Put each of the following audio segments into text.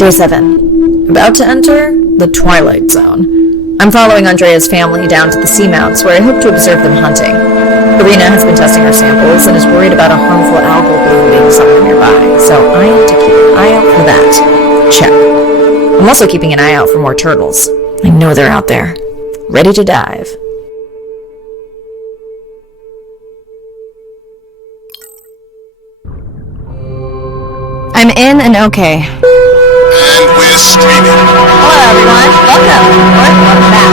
Day 7. About to enter the Twilight Zone. I'm following Andrea's family down to the seamounts where I hope to observe them hunting. Karina has been testing her samples and is worried about a harmful algal bloom being somewhere nearby, so I have to keep an eye out for that. Check. I'm also keeping an eye out for more turtles. I know they're out there, ready to dive. I'm in and okay. And we're streaming. Hello everyone, welcome back.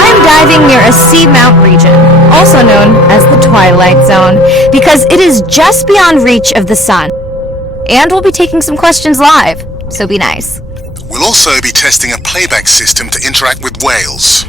I'm diving near a seamount region, also known as the Twilight Zone, because it is just beyond reach of the sun. And we'll be taking some questions live, so be nice. We'll also be testing a playback system to interact with whales.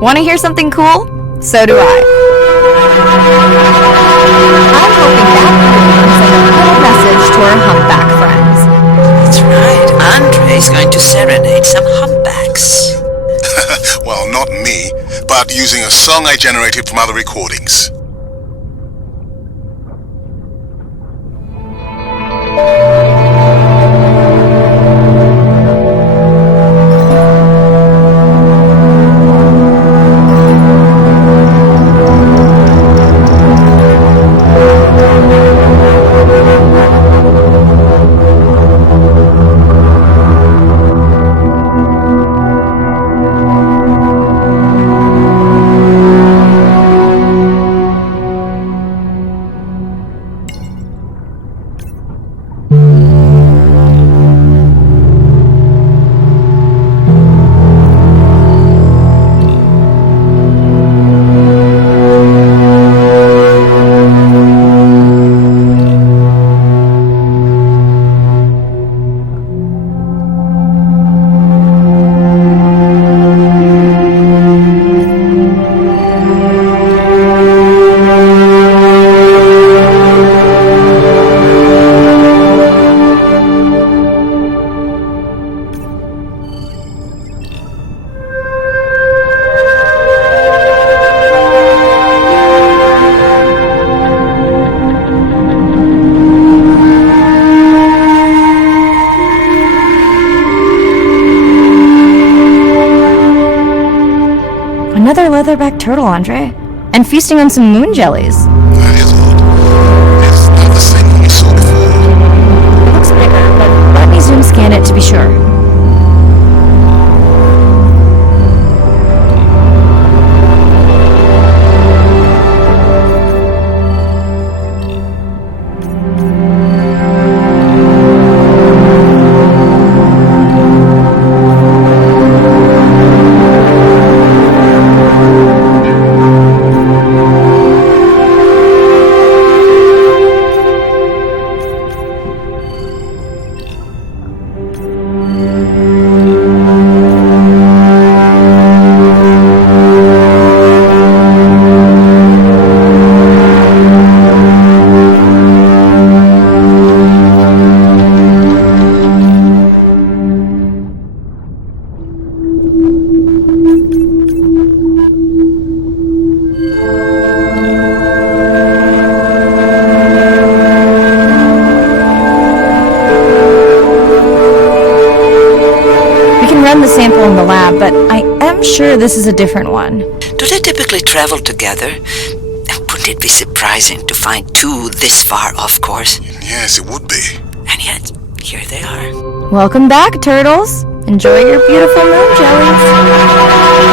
Want to hear something cool? So do I. I'm hoping that can send a little message to our humpback friends. That's right, Andre is going to serenade some humpbacks. Well, not me, but using a song I generated from other recordings. turtle, Andre. And feasting on some moon jellies. That is odd. It's not the same one we saw before. It looks bigger, but let me zoom scan it to be sure. Run the sample in the lab, but I am sure this is a different one. Do they typically travel together? Wouldn't it be surprising to find two this far off course? Yes, it would be. And yet, here they are. Welcome back, turtles. Enjoy your beautiful moon jellies.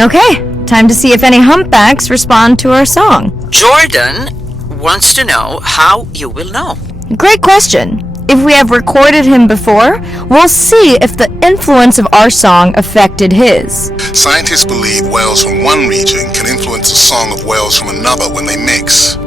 Okay, time to see if any humpbacks respond to our song. Jordan wants to know how you will know. Great question. If we have recorded him before, we'll see if the influence of our song affected his. Scientists believe whales from one region can influence the song of whales from another when they mix.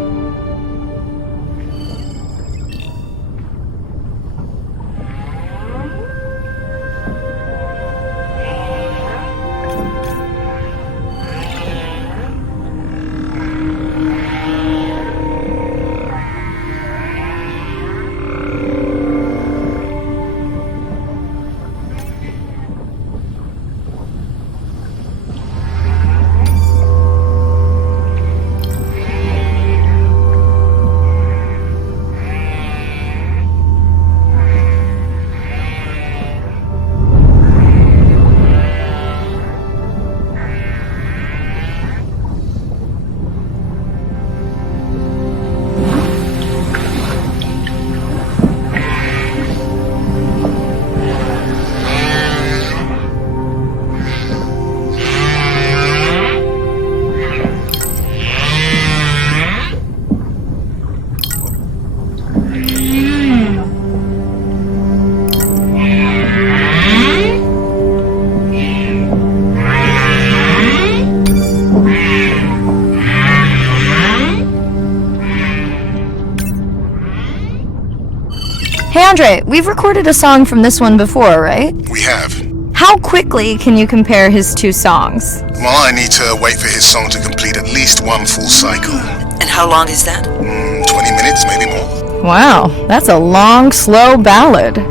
Hey Andre, we've recorded a song from this one before, right? We have. How quickly can you compare his two songs? Well, I need to wait for his song to complete at least one full cycle. And how long is that? 20 minutes, maybe more. Wow, that's a long, slow ballad.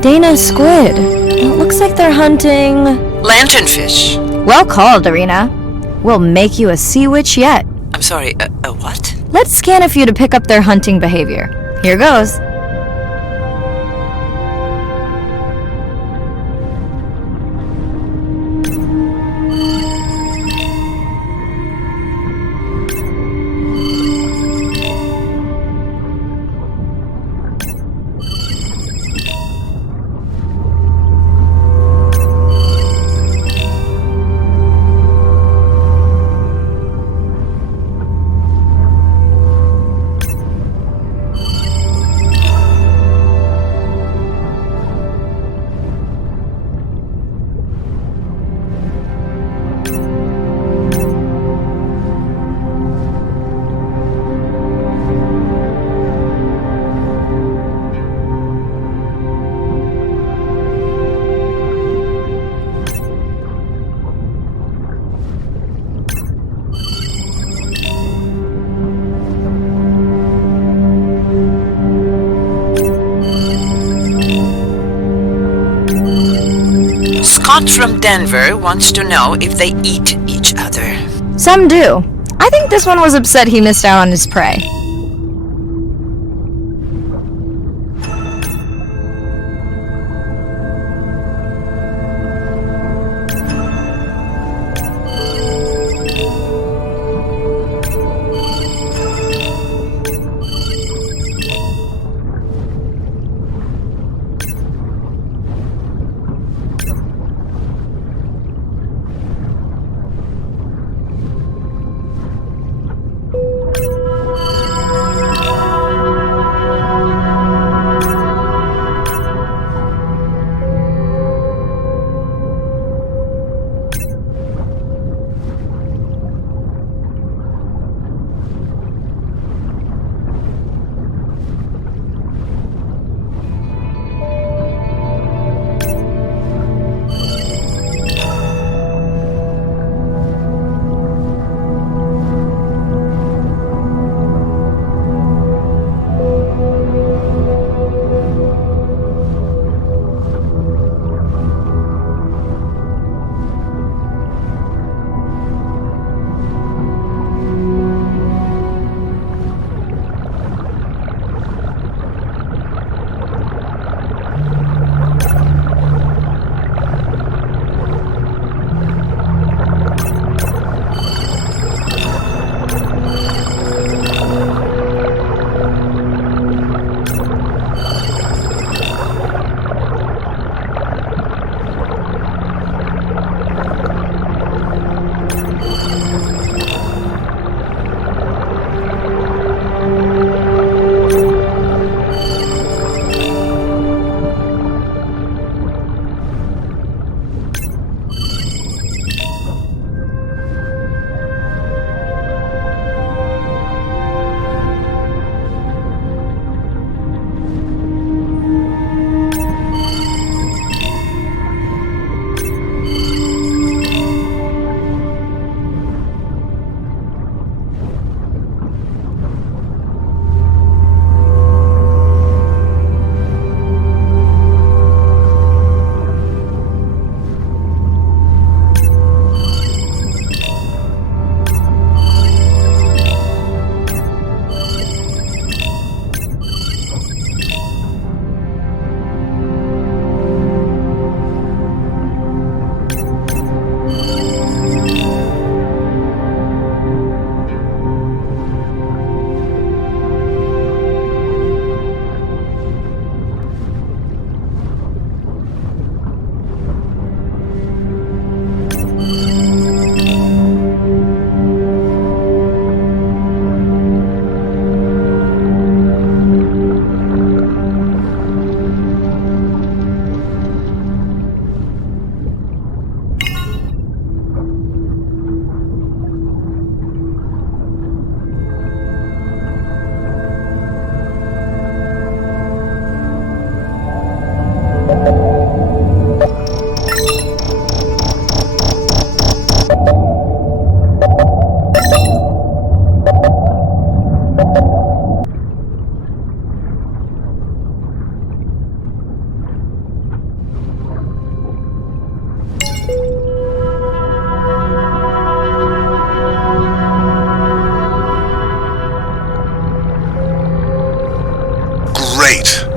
Dana squid. It looks like they're hunting... Lanternfish. Well called, Irina. We'll make you a sea witch yet. I'm sorry, a what? Let's scan a few to pick up their hunting behavior. Here goes. Scott from Denver wants to know if they eat each other. Some do. I think this one was upset he missed out on his prey.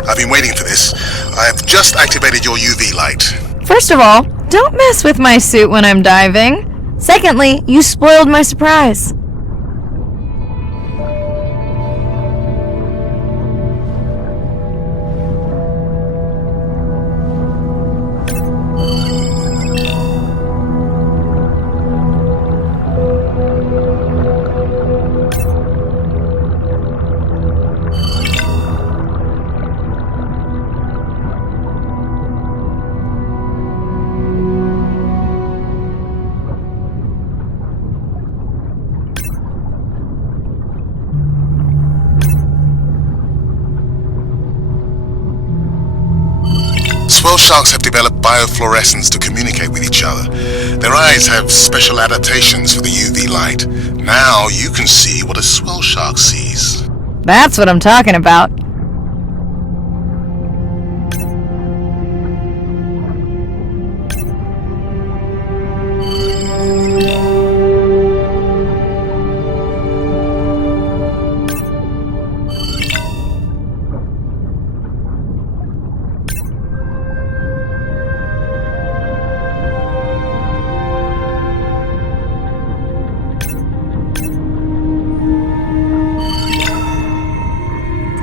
I've been waiting for this. I have just activated your UV light. First of all, don't mess with my suit when I'm diving. Secondly, you spoiled my surprise. Swell sharks have developed biofluorescence to communicate with each other. Their eyes have special adaptations for the UV light. Now you can see what a swell shark sees. That's what I'm talking about.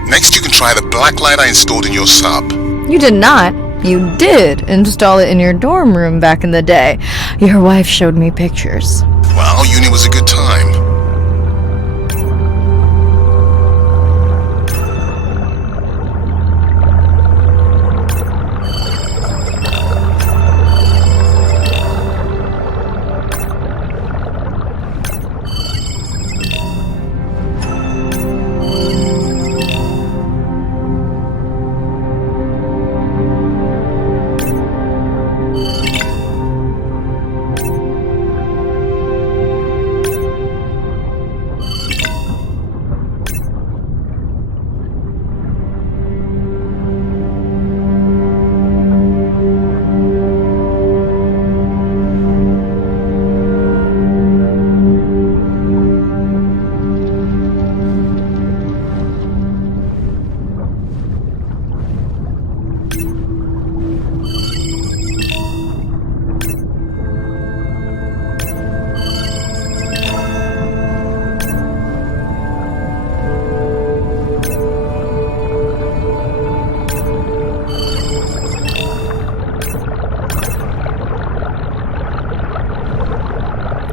Next you can try the black light I installed in your sub. You did not. You did install it in your dorm room back in the day. Your wife showed me pictures. Well, uni was a good time.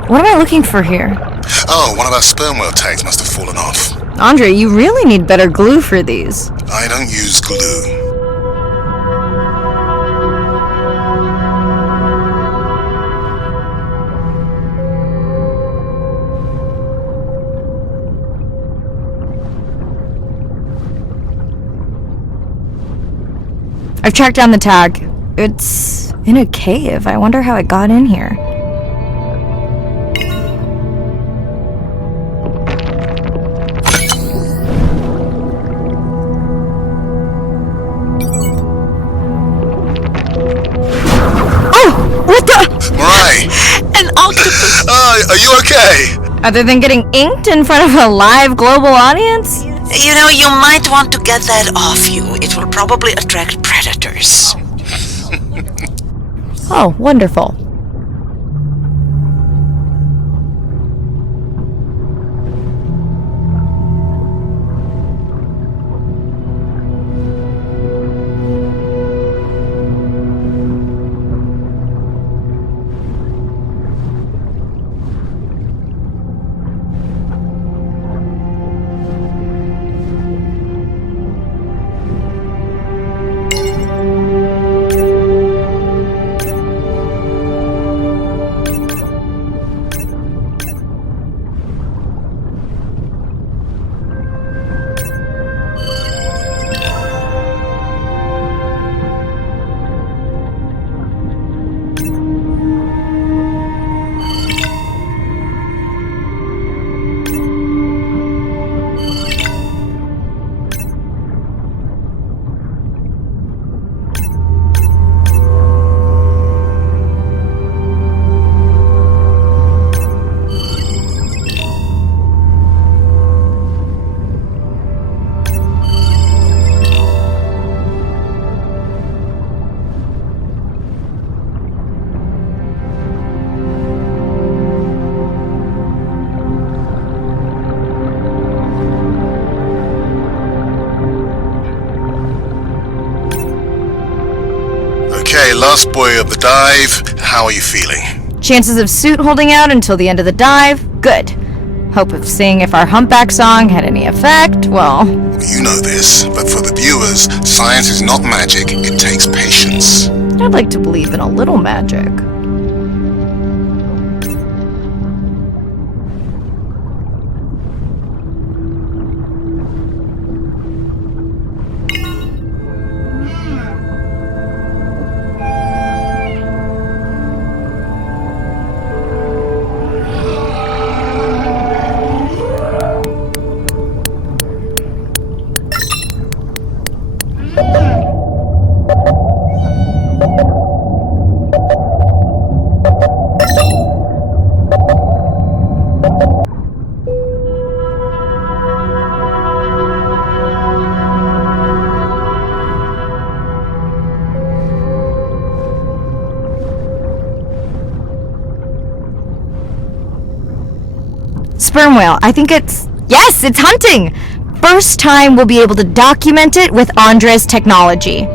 What am I looking for here? Oh, one of our sperm whale tags must have fallen off. Andre, you really need better glue for these. I don't use glue. I've tracked down the tag. It's in a cave. I wonder how it got in here. Oh! What the? Mirai! An octopus! Are you okay? Other than getting inked in front of a live global audience? You know, you might want to get that off you. It will probably attract predators. Oh, wonderful. last buoy of the dive. How are you feeling? Chances of suit holding out until the end of the dive? Good. Hope of seeing if our humpback song had any effect? Well... You know this, but for the viewers, science is not magic. It takes patience. I'd like to believe in a little magic. Sperm whale. I think it's... Yes, it's hunting! First time we'll be able to document it with Andre's technology.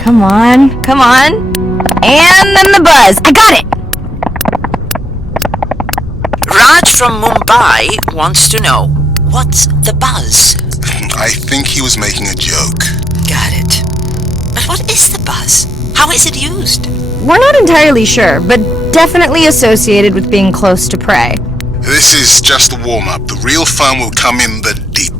Come on, come on. And then the buzz. I got it! Raj from Mumbai wants to know, what's the buzz? I think he was making a joke. Got it. But what is the buzz? How is it used? We're not entirely sure, but definitely associated with being close to prey. This is just a warm-up. The real fun will come in the deep.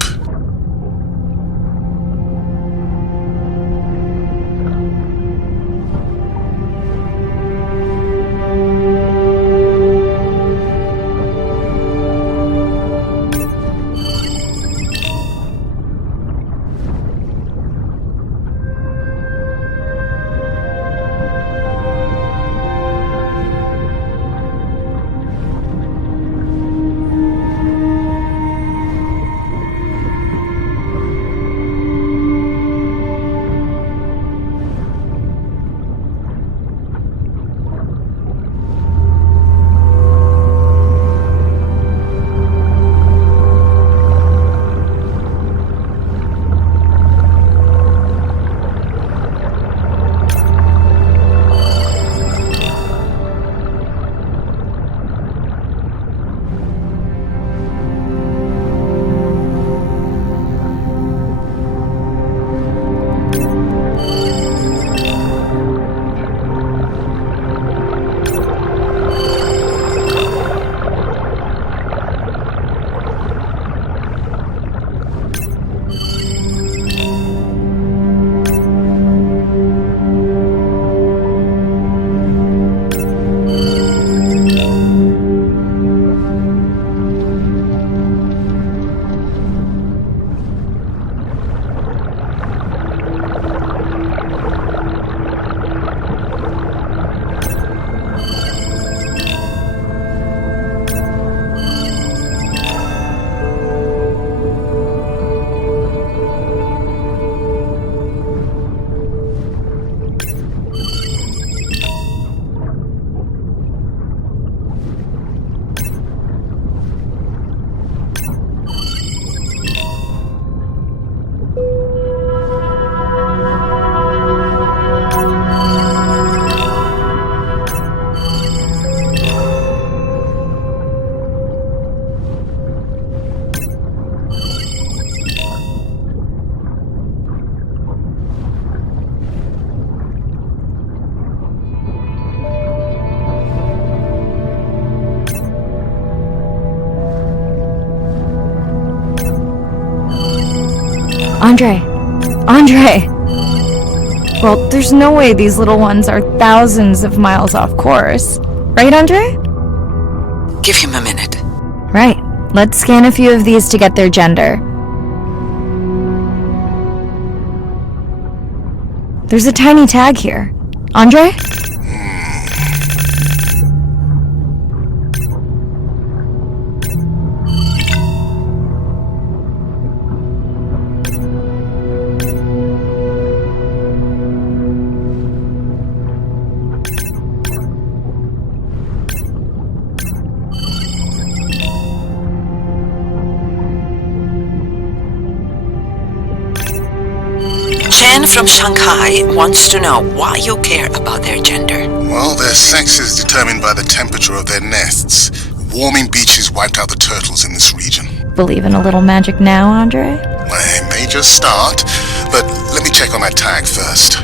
Andre! Well, there's no way these little ones are thousands of miles off course. Right, Andre? Give him a minute. Right. Let's scan a few of these to get their gender. There's a tiny tag here. Andre? man from Shanghai wants to know why you care about their gender. Well, their sex is determined by the temperature of their nests. Warming beaches wiped out the turtles in this region. Believe in a little magic now, Andre? I may just start, but let me check on that tag first.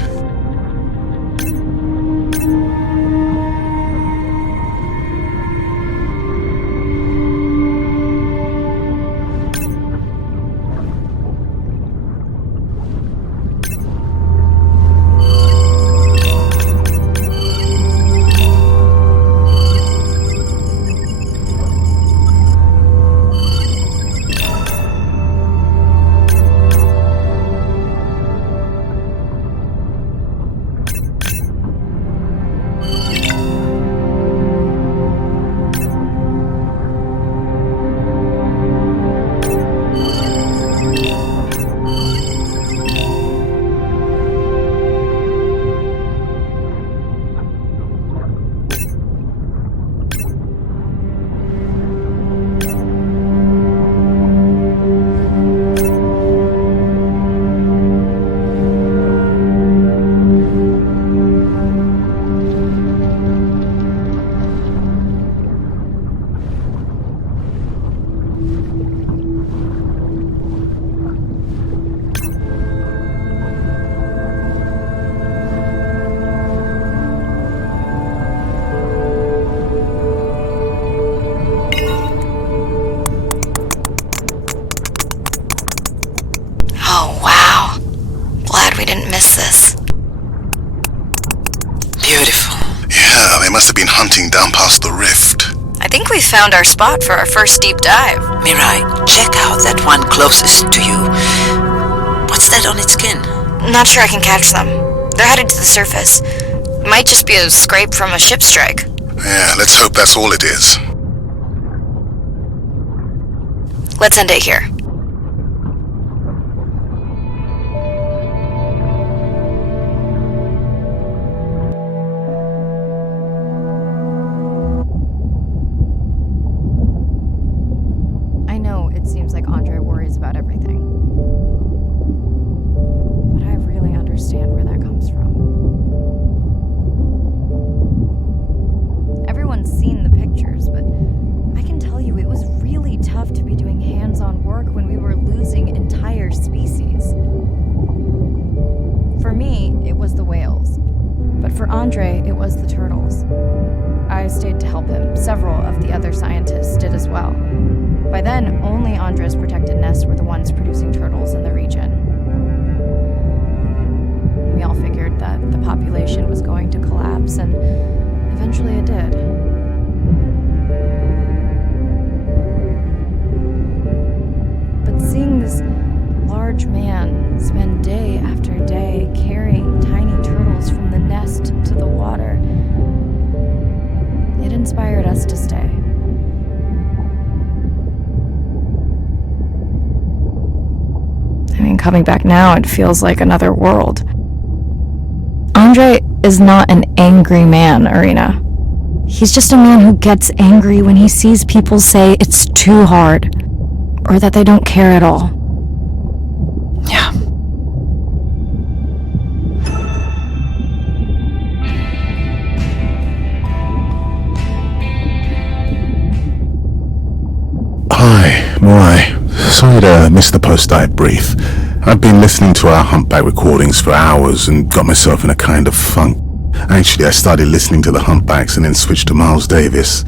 Oh, wow. Glad we didn't miss this. Beautiful. Yeah, they must have been hunting down past the rift. I think we found our spot for our first deep dive. Mirai, check out that one closest to you. What's that on its skin? Not sure I can catch them. They're headed to the surface. It might just be a scrape from a ship strike. Yeah, let's hope that's all it is. Let's end it here. I know it seems like Andre worries about everything. But I really understand where that comes from. Everyone's seen the pictures, but I can tell you it was really tough to be doing hands-on work when we were losing entire species. For me, it was the whales. But for Andre, it was the turtles. I stayed to help him. Several of the other scientists did as well. By then, only Andre's protected nests were the ones producing turtles in the region. We all figured that the population was going to collapse, and eventually it did. But seeing this large man spend day after day carrying tiny turtles from the nest to the water, it inspired us to stay. I mean, coming back now, it feels like another world. Andre is not an angry man, Irina. He's just a man who gets angry when he sees people say it's too hard, or that they don't care at all. Yeah. Hi, Mirai. Sorry to miss the post-dive brief. I've been listening to our humpback recordings for hours and got myself in a kind of funk. Actually, I started listening to the humpbacks and then switched to Miles Davis.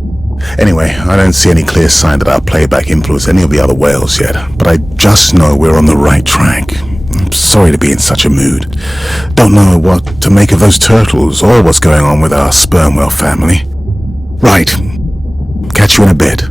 Anyway, I don't see any clear sign that our playback influenced any of the other whales yet, but I just know we're on the right track. I'm sorry to be in such a mood. Don't know what to make of those turtles or what's going on with our sperm whale family. Right. Catch you in a bit.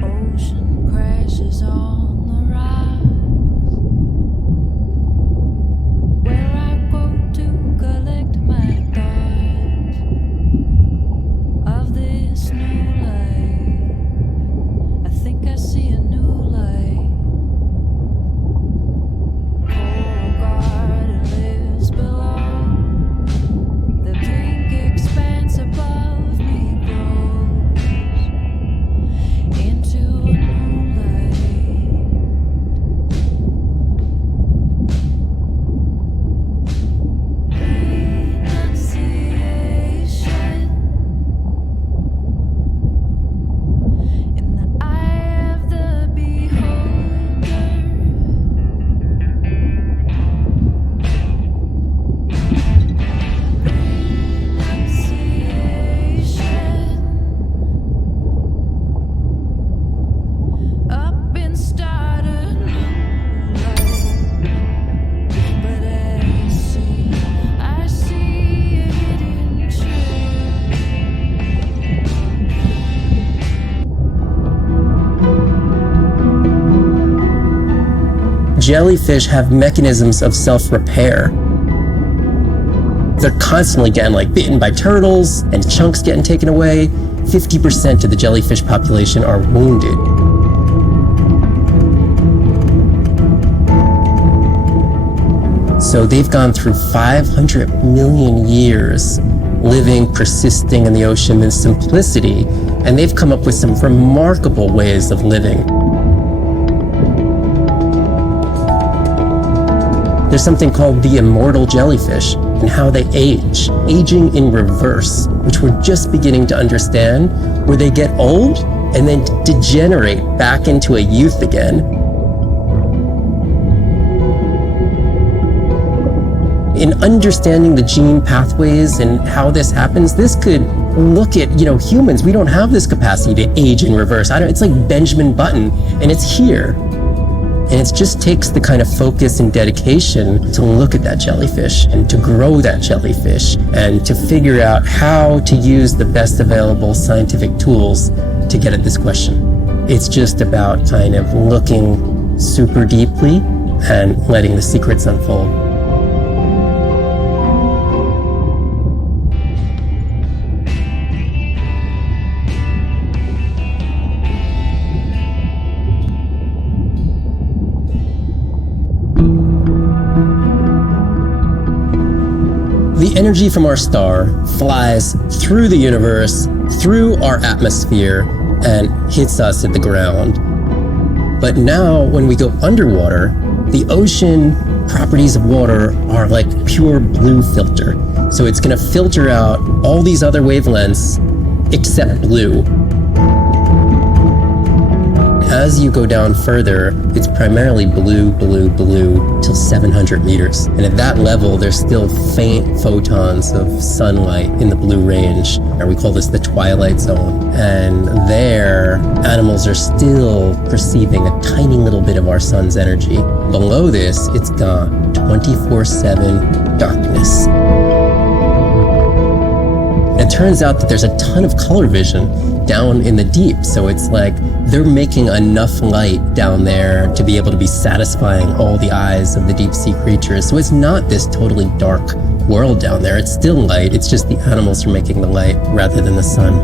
Ocean crashes on the jellyfish have mechanisms of self-repair. They're constantly getting bitten by turtles and chunks getting taken away. 50% of the jellyfish population are wounded. So they've gone through 500 million years living, persisting in the ocean in simplicity, and they've come up with some remarkable ways of living. There's something called the immortal jellyfish and how they age, aging in reverse, which we're just beginning to understand, where they get old and then degenerate back into a youth again. In understanding the gene pathways and how this happens, this could look at, humans. We don't have this capacity to age in reverse. It's like Benjamin Button, and it's here. And it just takes the kind of focus and dedication to look at that jellyfish and to grow that jellyfish and to figure out how to use the best available scientific tools to get at this question. It's just about kind of looking super deeply and letting the secrets unfold. The energy from our star flies through the universe, through our atmosphere, and hits us at the ground. But now, when we go underwater, the ocean properties of water are like pure blue filter. So it's going to filter out all these other wavelengths except blue. As you go down further, it's primarily blue, blue, blue till 700 meters. And at that level, there's still faint photons of sunlight in the blue range. And we call this the twilight zone. And there, animals are still perceiving a tiny little bit of our sun's energy. Below this, it's got 24/7 darkness. It turns out that there's a ton of color vision down in the deep. So it's like they're making enough light down there to be able to be satisfying all the eyes of the deep sea creatures. So it's not this totally dark world down there. It's still light. It's just the animals are making the light rather than the sun.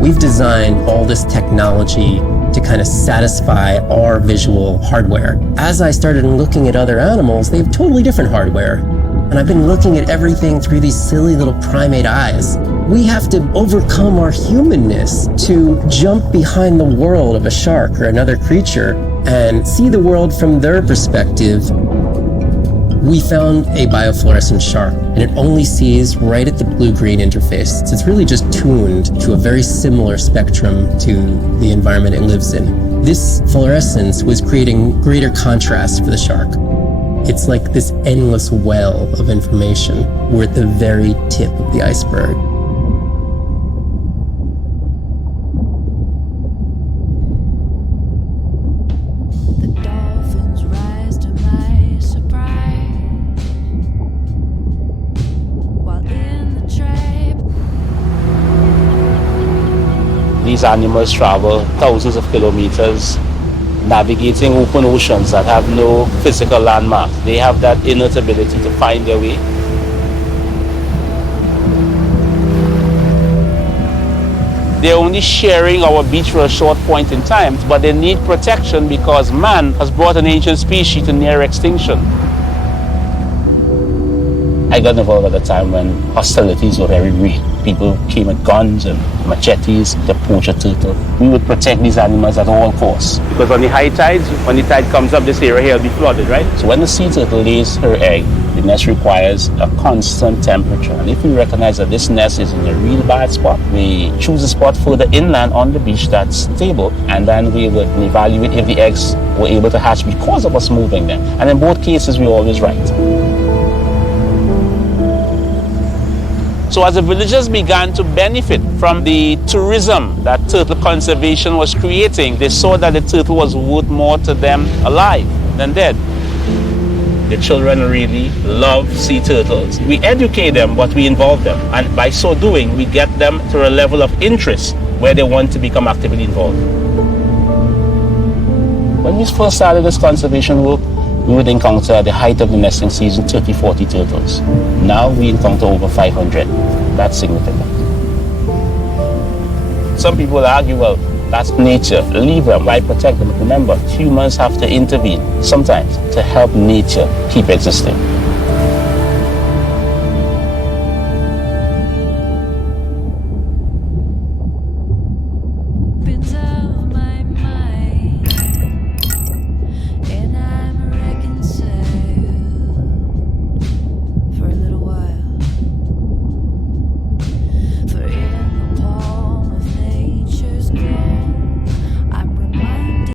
We've designed all this technology to kind of satisfy our visual hardware. As I started looking at other animals, they have totally different hardware. And I've been looking at everything through these silly little primate eyes. We have to overcome our humanness to jump behind the world of a shark or another creature and see the world from their perspective. We found a biofluorescent shark, and it only sees right at the blue-green interface. So it's really just tuned to a very similar spectrum to the environment it lives in. This fluorescence was creating greater contrast for the shark. It's like this endless well of information. We're at the very tip of the iceberg. The dolphins rise to my surprise, while in the tribe. These animals travel thousands of kilometers, navigating open oceans that have no physical landmarks. They have that innate ability to find their way. They're only sharing our beach for a short point in time, but they need protection because man has brought an ancient species to near extinction. I got involved at a time when hostilities were very real. People came with guns and machetes to poach a turtle. We would protect these animals at all costs. Because on the high tides, when the tide comes up, this area here will be flooded, right? So when the sea turtle lays her egg, the nest requires a constant temperature. And if we recognize that this nest is in a real bad spot, we choose a spot further inland on the beach that's stable, and then we would evaluate if the eggs were able to hatch because of us moving them. And in both cases, we're always right. So as the villagers began to benefit from the tourism that turtle conservation was creating, they saw that the turtle was worth more to them alive than dead. The children really love sea turtles. We educate them, but we involve them. And by so doing, we get them to a level of interest where they want to become actively involved. When we first started this conservation work, we would encounter at the height of the nesting season 30, 40 turtles. Now we encounter over 500. That's significant. Some people argue, well, that's nature. Leave them. Why protect them? Remember, humans have to intervene sometimes to help nature keep existing.